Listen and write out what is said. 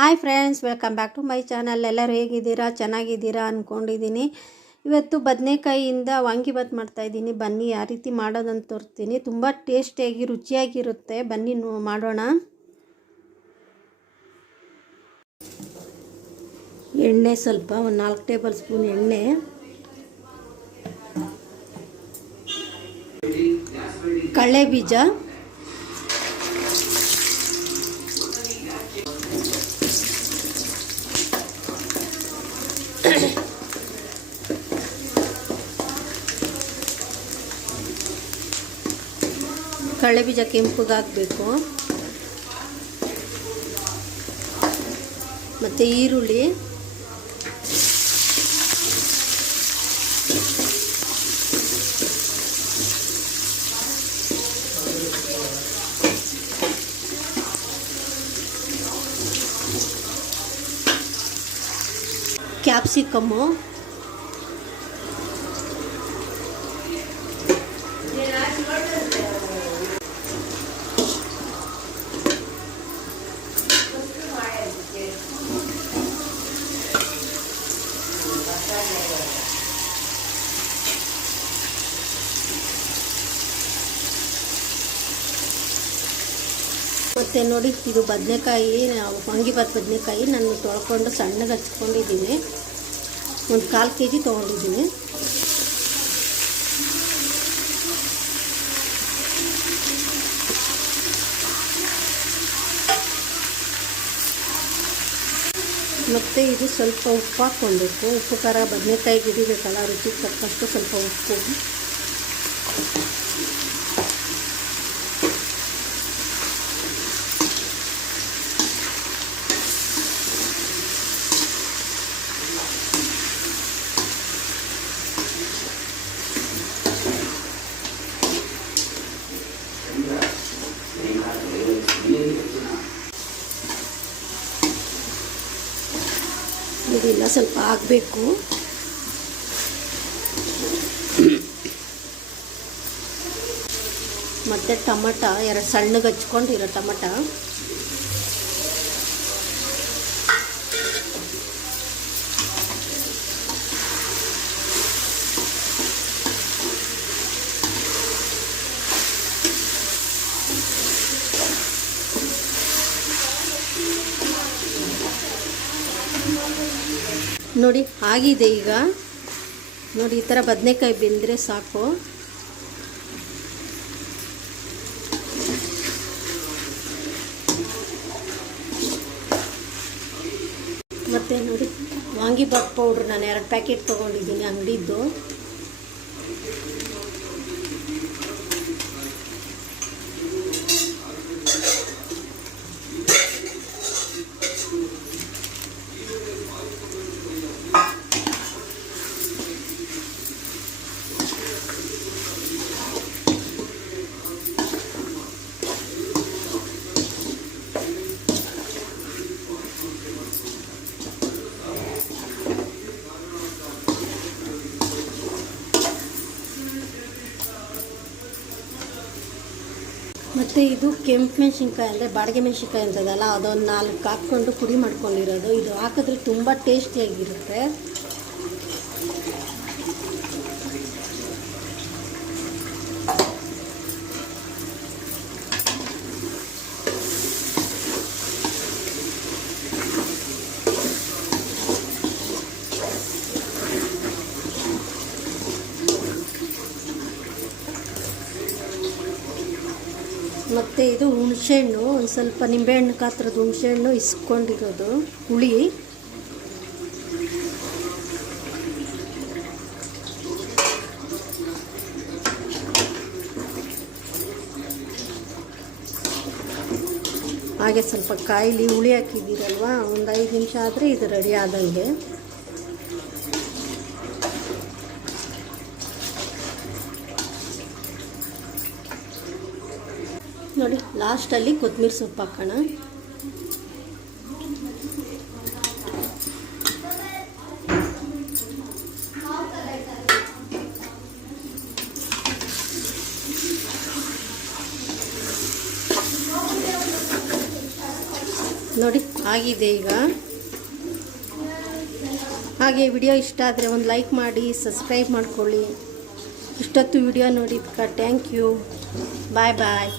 Hi friends, welcome back to my channel. ಎಲ್ಲರೂ ಹೇಗಿದ್ದೀರಾ? ಚೆನ್ನಾಗಿದ್ದೀರಾ ಅಂದ್ಕೊಂಡಿದ್ದೀನಿ ಇವತ್ತು ಬದನೆಕಾಯಿಯಿಂದ ವಾಂಗಿಭಾತ್ ಮಾಡ್ತಾಯಿದ್ದೀನಿ ಬನ್ನಿ ಯಾವ ರೀತಿ ಮಾಡೋದಂತ ತೋರಿಸ್ತೀನಿ. ತುಂಬ ಟೇಸ್ಟಿಯಾಗಿ, ರುಚಿಯಾಗಿರುತ್ತೆ. ಬನ್ನಿ ಮಾಡೋಣ. ಎಣ್ಣೆ ಸ್ವಲ್ಪ, ಒಂದು ನಾಲ್ಕು ಟೇಬಲ್ ಸ್ಪೂನ್ ಎಣ್ಣೆ. ಕಳೆ ಬೀಜ. ಕಡಲೆ ಬೀಜ ಕೆಂಪಗಾಗಬೇಕು ಮತ್ತು ಈರುಳ್ಳಿ ಕ್ಯಾಪ್ಸಿಕಮ್ಮು ಮತ್ತು ನೋಡಿ, ಇದು ಬದನೆಕಾಯಿ ವಾಂಗಿಭಾತ್ ಬದನೆಕಾಯಿ ನಾನು ತೊಳ್ಕೊಂಡು ಸಣ್ಣಗೆ ಹಚ್ಕೊಂಡಿದ್ದೀನಿ. ಒಂದು ಕಾಲು ಕೆ ಜಿ ತೊಗೊಂಡಿದ್ದೀನಿ. ಮತ್ತು ಇದು ಸ್ವಲ್ಪ ಉಪ್ಪು ಹಾಕ್ಕೊಳ್ಬೇಕು ಉಪ್ಪು ಖಾರ ಬದನೆಕಾಯಿ ಹಿಡಿಬೇಕಲ್ಲ ರುಚಿಗೆ ತಕ್ಕಷ್ಟು ಸ್ವಲ್ಪ ಉಪ್ಪು. ಇದೆಲ್ಲ ಸ್ವಲ್ಪ ಆಗಬೇಕು. ಮತ್ತು ಟಮಟ ಎರಡು ಸಣ್ಣಗೆ ಹಚ್ಕೊಂಡಿರೋ ಟಮಟ. ನೋಡಿ, ಆಗಿದೆ ಈಗ. ನೋಡಿ, ಈ ಥರ ಬದನೆಕಾಯಿ ಬೆಂದರೆ ಸಾಕು. ಮತ್ತು ನೋಡಿ ವಾಂಗಿಬಾತ್ ಪೌಡ್ರ್ ನಾನು ಎರಡು ಪ್ಯಾಕೆಟ್ ತೊಗೊಂಡಿದ್ದೀನಿ ಅಂಗಡಿದ್ದು. ಮತ್ತು ಇದು ಕೆಂಪು ಮೆಣಸಿನ್ಕಾಯಿ ಅಂದರೆ ಬಾಡಿಗೆ ಮೆಣಸಿನ್ಕಾಯಿ ಅಂತದಲ್ಲ, ಅದೊಂದು ನಾಲ್ಕು ಹಾಕ್ಕೊಂಡು ಪುಡಿ ಮಾಡ್ಕೊಂಡಿರೋದು. ಇದು ಹಾಕಿದ್ರೆ ತುಂಬ ಟೇಸ್ಟಿಯಾಗಿರುತ್ತೆ ಮತ್ತು ಇದು ಹುಣಸೆಹಣ್ಣು, ಒಂದು ಸ್ವಲ್ಪ ನಿಂಬೆಹಣ್ಣು ಕಾತ್ರದ ಹುಣಸೆಹಣ್ಣು ಇಸ್ಕೊಂಡಿರೋದು, ಹುಳಿ. ಹಾಗೆ ಸ್ವಲ್ಪ ಕಾಯಿಲಿ ಹುಳಿ ಹಾಕಿದ್ದೀರಲ್ವಾ? ಒಂದು ಐದು ನಿಮಿಷ ಆದರೆ ಇದು ರೆಡಿ ಆದಂಗೆ. ನೋಡಿ ಲಾಸ್ಟಲ್ಲಿ ಕೊತ್ತಂಬರಿ ಸೊಪ್ಪು ಹಾಕೋಣ. ನೋಡಿ, ಆಗಿದೆ ಈಗ. ಹಾಗೆ ವಿಡಿಯೋ ಇಷ್ಟ ಆದರೆ ಒಂದು ಲೈಕ್ ಮಾಡಿ ಸಬ್ಸ್ಕ್ರೈಬ್ ಮಾಡ್ಕೊಳ್ಳಿ. ಇಷ್ಟೊತ್ತು ವಿಡಿಯೋ ನೋಡಿದ್ಕ ಥ್ಯಾಂಕ್ ಯು ಬಾಯ್ ಬಾಯ್